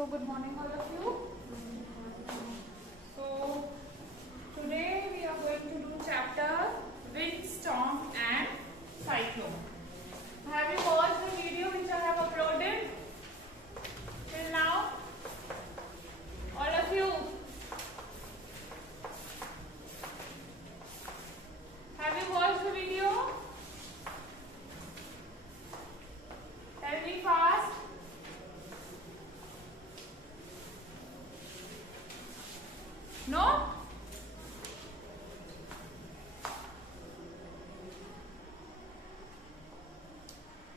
So good morning all of you. So today we are going to do chapter wind, storm and cyclone. Have you watched the video which I have uploaded till now? All of you. Have you watched the video? Tell me fast. No?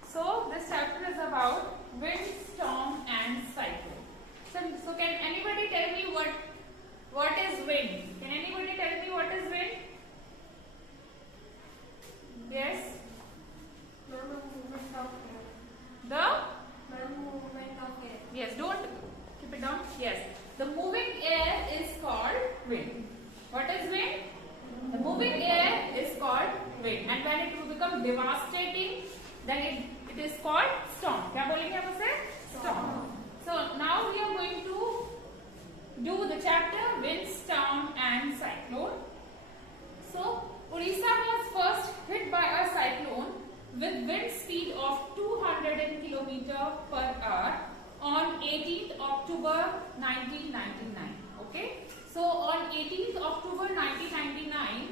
So this chapter is about wind, storm and cyclone. So can anybody tell me what is wind? Can anybody tell me what is wind? Yes? The movement of air. Yes, don't keep it down. Yes. The moving air is called wind. What is wind? The moving air is called wind. And when it will become devastating, then it is called storm. क्या बोलेंगे आप उसे? Storm. So now we are going to do the chapter wind, storm and cyclone. So Odisha was first hit by a cyclone with wind speed of 200 km per hour on 18th October 1999. Okay. So on 18th October 1999,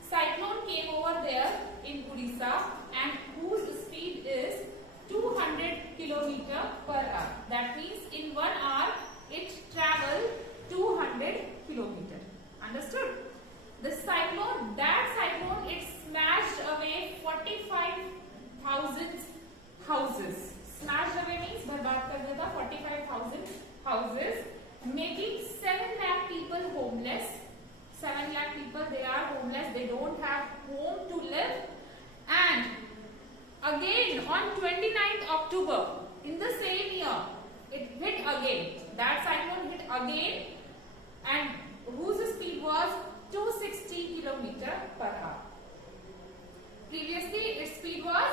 cyclone came over there in Odisha and whose speed is 200 km per hour. That means in 1 hour it traveled 200 km. Understood? The cyclone, it smashed away 45,000 houses. Smashed away means बर्बाद कर देता 45,000 houses, making 7 lakh people homeless. 7 lakh people, they are homeless. They don't have home to live. And again on 29th October in the same year, it hit again. That cyclone hit again, and whose speed was 260 km per hour. Previously its speed was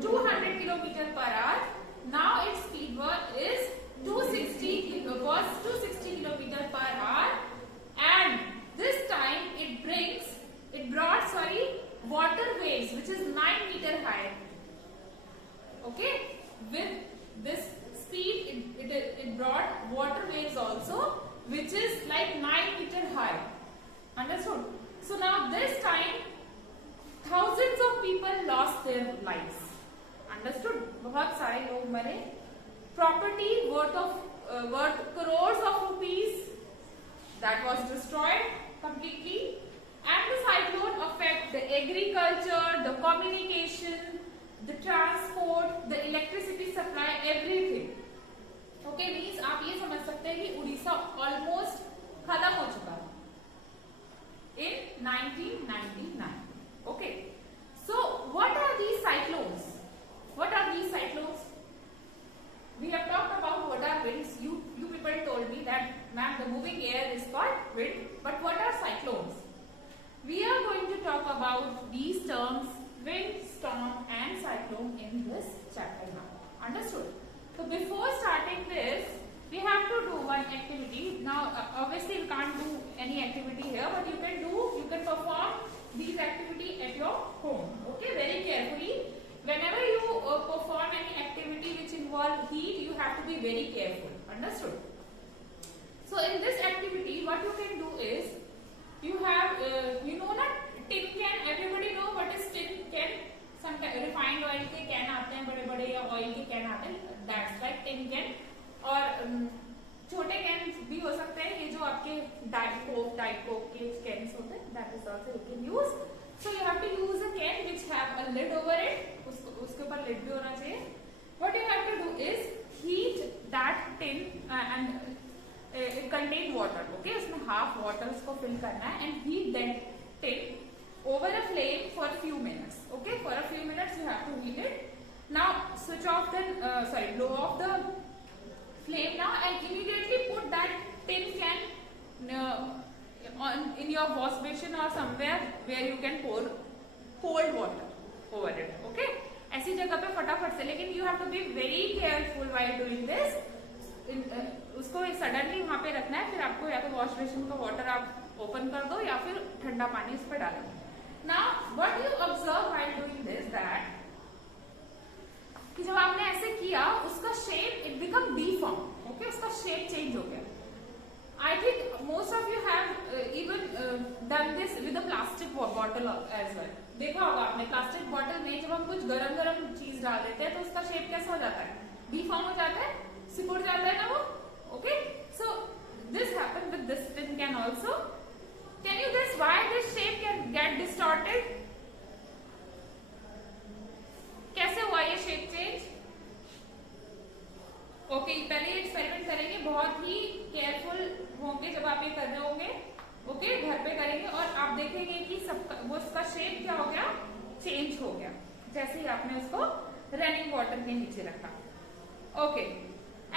200 km per hour. Now its speed is 260 km per hour, and this time it brought water waves which is 9 meter high. Okay, with this speed it brought water waves also which is like 9 meter high. Understood? So now this time thousands of people lost their lives. Understood? बहुत सारे लोग मरे. Property worth crores of rupees that was destroyed completely. And the cyclone affect the agriculture, the communication, the transport, the electricity supply, everything. Okay, means आप ये समझ सकते हैं कि उड़ीसा almost खत्म हो चुका है in 1999. Okay, so what are these cyclones? What are these cyclones? We have talked about what are winds. You people told me that, ma'am, the moving air is called wind. But what are cyclones? We are going to talk about these terms, wind, storm and cyclone, in this chapter now. Understood? So before starting this, we have to do one activity. Now obviously we can't do any activity here, but you can perform these activity at your home. Okay, very carefully. Whenever you perform any activity which involve heat, you have to be very careful. Understood? So in this activity, what you can do is, you have you know that tin can. Everybody know what is tin can? Some refined oil के can आते हैं बड़े बड़े, या oil के can आते हैं. That's like tin can. और छोटे कैन भी हो सकते हैं, ये जो आपके डाइट कोक के कैन्स होते हैं, that is also you can use. So you have to use a can which have a lid over it. उसके ऊपर lid भी होना चाहिए. What you have to do is heat that tin and it contain water. Okay, उसमें half water उसको fill करना है and heat that tin over a flame for a few minutes. Okay, for a few minutes you have to heat it. Now switch off the blow off the flame now and immediately put that tin can in your wash basin or somewhere where you can pour cold water over it. Okay, ऐसी जगह पे फटाफट से, लेकिन you have to be very careful while doing this. उसको suddenly वहां पे रखना है, फिर आपको या तो वॉश बेसिन का वाटर आप ओपन कर दो या फिर ठंडा पानी उस पर डालो। Now what you observe while doing this that कि जब आपने ऐसे किया उसका shape it become D Pharm, okay, उसका शेप चेंज हो गया। I think most of you have even done this with a plastic bottle as well. देखा होगा आपने प्लास्टिक बॉटल में जब हम कुछ गरम गरम चीज डाल देते हैं तो उसका शेप कैसा हो जाता है, डीफॉर्म हो जाता है, सिकुड़ जाता है ना वो, okay. So this happen with this tin can also. Can you guess why this shape can get distorted? कैसे हुआ ये शेप चेंज? ओके, पहले एक्सपेरिमेंट करेंगे, बहुत ही केयरफुल होंगे जब आप ये कर रहे होंगे, ओके, घर पे करेंगे और आप देखेंगे कि सब वो उसका शेप क्या हो गया, चेंज हो गया, जैसे ही आपने उसको रनिंग वाटर के नीचे रखा। ओके,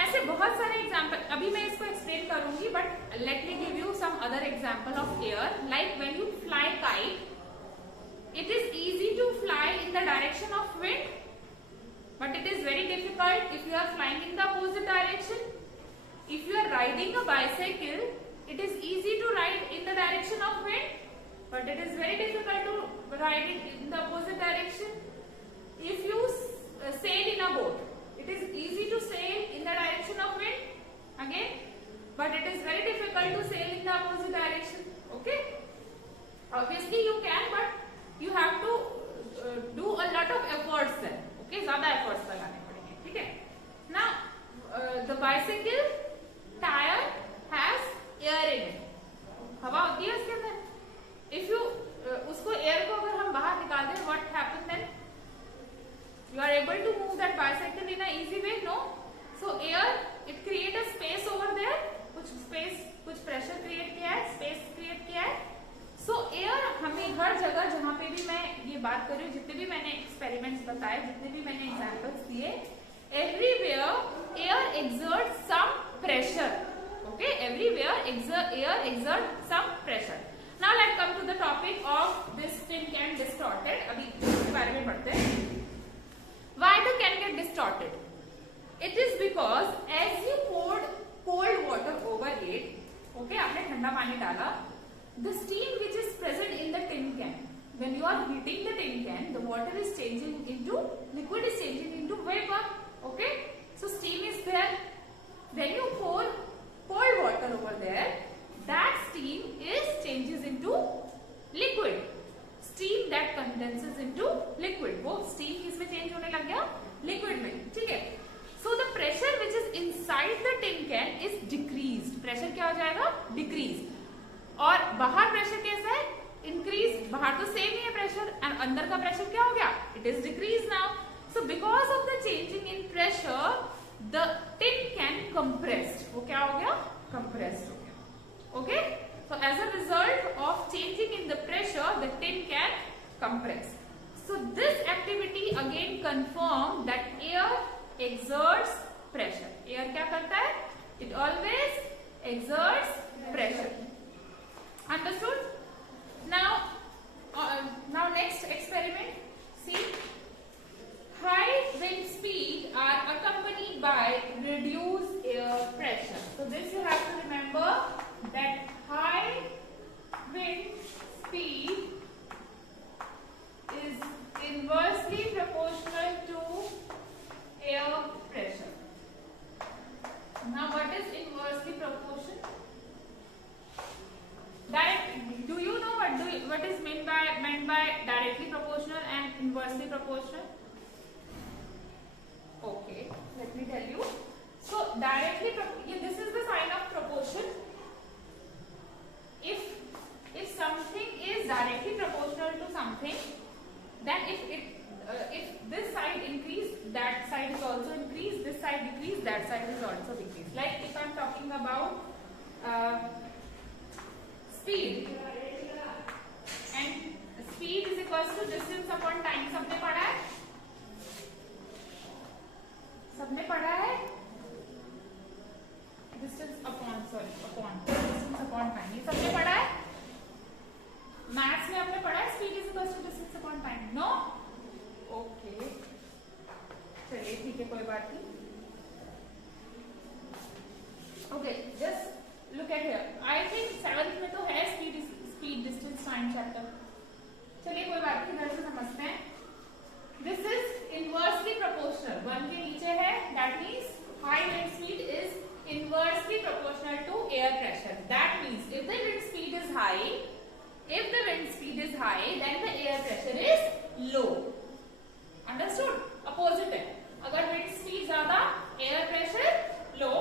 ऐसे बहुत सारे एग्जांपल अभी मैं इसको एक्सप्लेन करूंगी, but let me give you some other example of air. Like when you fly kite, it is easy to fly in the direction of wind, but it is very difficult if you are flying in the opposite direction. If you are riding a bicycle, it is easy to ride in the direction of wind, but it is very difficult to ride it in the opposite direction. If you sail in a boat, it is easy to sail in the direction of wind again, but it is very difficult to sail in the opposite direction, okay. Obviously you can, but you have to do a lot of efforts then, okay, ज्यादा efforts लगाने पड़ेंगे, ठीक है ना। The bicycle tyre has air in it, हवा होती है उसके अंदर। इफ यू उसको एयर को अगर हम बाहर निकाल दें, what happen then, you are able to move that bicycle in a easy way, no. So air it create a space over there, कुछ स्पेस, कुछ प्रेशर क्रिएट किया है, स्पेस क्रिएट किया है। सो एयर हमें हर जगह जहां पे भी मैं ये बात कर रही हूँ, जितने भी मैंने एक्सपेरिमेंट्स बताए, जितने भी मैंने एग्जांपल्स दिए, everywhere air exert some pressure, okay, everywhere air exert some pressure. Now let's come to the topic of this tin can distorted। अभी इसके बारे में पढ़ते हैं। Why the can get distorted? It is because as you poured cold water over it, okay, आपने ठंडा पानी डाला, the steam which is present in the tin can, when you are heating the tin can, the water is changing into liquid, is changing into vapor, okay. So steam is there. When you pour cold water over there, that steam is changes into liquid, steam that condenses into liquid, वो steam किसमें change होने लग गया, liquid में, ठीक है। So the pressure which is inside the tin can is decreased, pressure क्या हो जाएगा, decreased। और बाहर प्रेशर कैसा है, इंक्रीज, बाहर तो सेम ही है प्रेशर, एंड अंदर का प्रेशर क्या हो गया, it is decrease now. So because of the changing in pressure the tin can compressed, वो क्या हो गया, कंप्रेस्ड हो गया, okay. So as a result of changing in the pressure the tin can compress. So this activity again confirm that air exerts pressure. Air क्या करता है, it always exerts pressure. Understood? Now next experiment. See, high wind speed are accompanied by reduced air pressure. So this you have to remember that high wind speed is inversely proportional to air pressure. Now what is inversely proportional? Do you know what is meant by directly proportional and inversely proportional? Okay, let me tell you. So directly, this is the sign of proportion. If something is directly proportional to something, then if this side increase, that side is also increase. This side decrease, that side is also decrease. Like if I am talking about speed, and speed is equals to distance upon time, सबने पढ़ा है, सबने पढ़ा है, distance upon distance upon time, ये सबने पढ़ा है, मैथ्स में आपने पढ़ा है speed is equals to distance upon time, no? Okay, चलिए ठीक है, कोई बात नहीं। Okay, just look at here. I think 7th में तो है speed distance time chapter. चलिए कोई बात नहीं, इधर से समझते हैं. This is inversely proportional. 1 के नीचे है, that means high wind speed is inversely proportional to air pressure. That means if the wind speed is high, then the air pressure is low. Understood? Opposite है. अगर wind speed ज्यादा, air pressure low,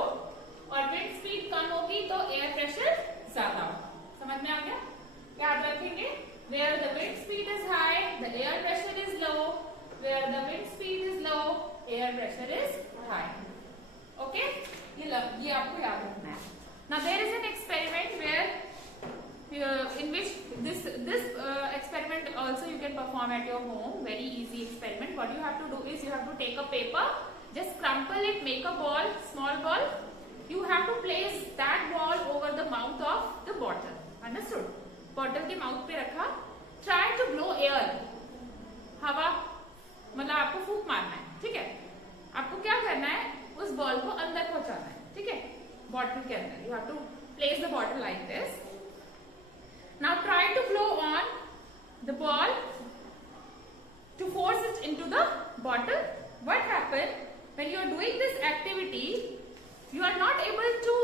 और wind speed कम होगी तो air pressure ज्यादा होगा. समझ में आ गया? याद रखेंगे. Where the wind speed is high, the air pressure is low. Where the wind speed is low, air pressure is high. Okay? ये आपको याद रखना है. Now there is an experiment in which this experiment also you can perform at your home. Very easy experiment. What you have to do is you have to take a paper, just crumple it, make a ball, small ball. You have to place that ball over the mouth of the bottle. Understood? Bottle के mouth पे रखा. Try to blow air. हवा मतलब आपको फूंक मारना है. ठीक है? आपको क्या करना है? उस बॉल को अंदर पहुंचाना है. ठीक है? बॉटल के अंदर. You have to place the bottle like this. Now try to blow on the ball to force it into the bottle. What happens when you are doing this activity? You are not able to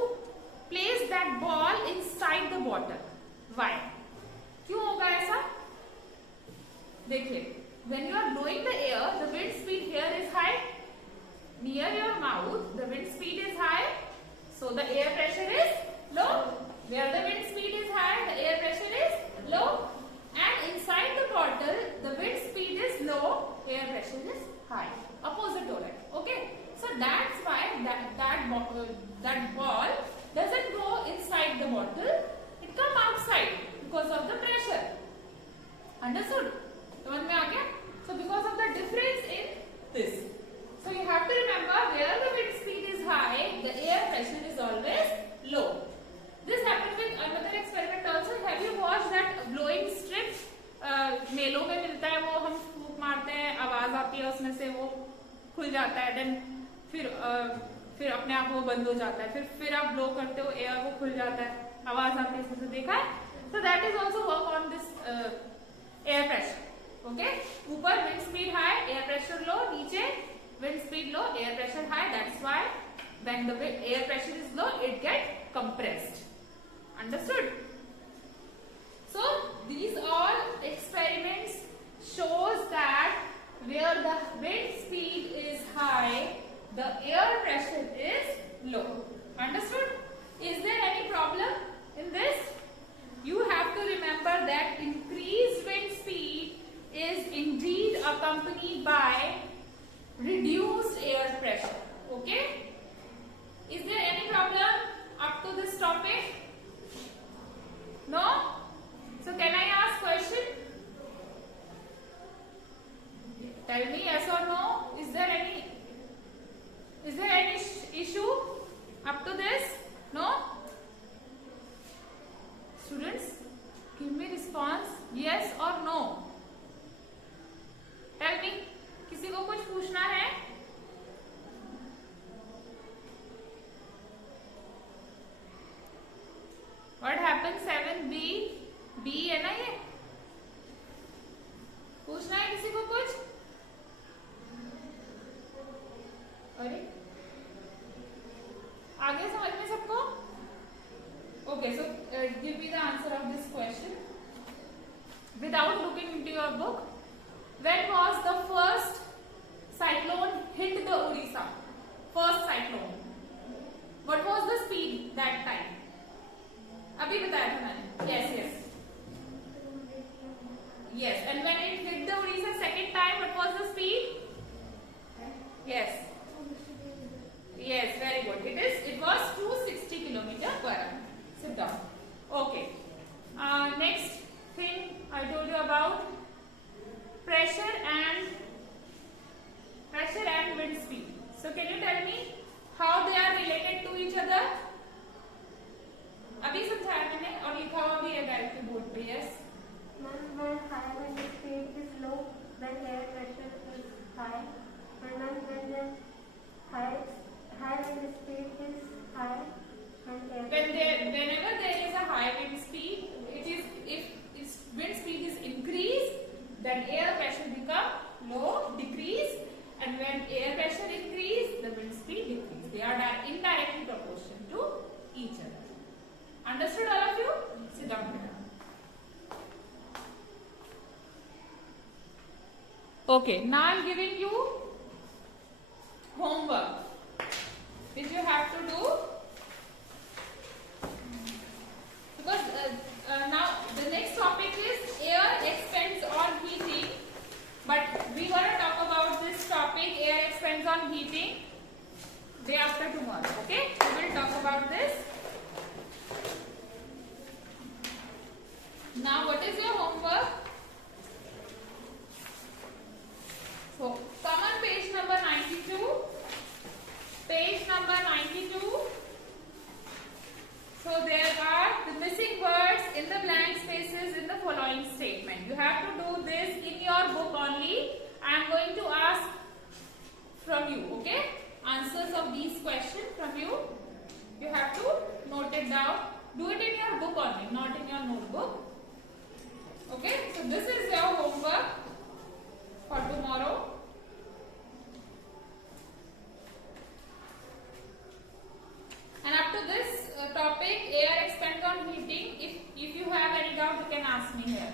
place that ball inside the bottle. Why? क्यों होगा ऐसा? देखिए, when you are blowing the air, the wind speed here is high. Near your mouth, the wind speed is high, so the air pressure is low. Where the wind speed is high, the air pressure is low. And inside the bottle, the wind speed is low, air pressure is high. Opposite हो रहा है. Okay? So that's why that ball doesn't go inside the bottle. It comes outside because of the pressure. Understood? समझ में आ गया? So because of the difference in this. So you have to remember where the wind speed is high, the air pressure is always low. This happened with another experiment also. Have you watched that blowing strip? मेलों में मिलता है, वो हम फूंक मारते हैं, आवाज आती है उसमें से, वो खुल जाता है, देन फिर अपने आप वो बंद हो जाता है, फिर आप ब्लो करते हो, एयर वो खुल जाता है, आवाज आती है उसमें से. देखा है? So that is also work on this air pressure. Okay? ऊपर wind speed high, air pressure low. नीचे wind speed low, air pressure high. That's why when the air pressure is low, it gets compressed. Understood? So these all experiments shows that where the wind speed is high, the air pressure is low. Understood? Is there any problem in this? You have to remember that increased wind speed is indeed accompanied by reduced air pressure. Okay? Is there any problem up to this topic? No? So can I ask question? Tell me yes or no. Is there any issue up to this? No? Students, give me response yes or no. Tell me. किसी को कुछ पूछना है? What happens 7B? B है ना ये? पूछना है किसी को कुछ? अरे आगे समझ में सबको? Okay, so give me the answer of this question without looking into your book. When was the first cyclone hit the Odisha? First cyclone. What was the speed that time? अभी बताया था मैंने. Yes. Yes. And when it hit the Odisha second time, what was the speed? Yes. Yes, very good. It was 260 km/h. Sit down. Okay. Next thing I told you about pressure and wind speed. So can you tell me how they are related to each other? अभी समझाया मैंने और लिखा हुआ भी है direct board पे. Yes. When high wind speed is low, then air pressure is high. And when the high wind speed is high, Okay, now I'm giving you homework which you have to do, because now the next topic is air expands on heating, but we gonna talk about this topic, air expands on heating, day after tomorrow. Okay, we will talk about this. Now what is your homework? So come on page number 92. Page number 92. So there are the missing words in the blank spaces in the following statement. You have to do this in your book only. I am going to ask from you, okay? Answers of these questions from you. You have to note it down. Do it in your book only, not in your notebook. Okay? So this is your homework for tomorrow. And up to this topic, air expands on heating. If you have any doubt, you can ask me here.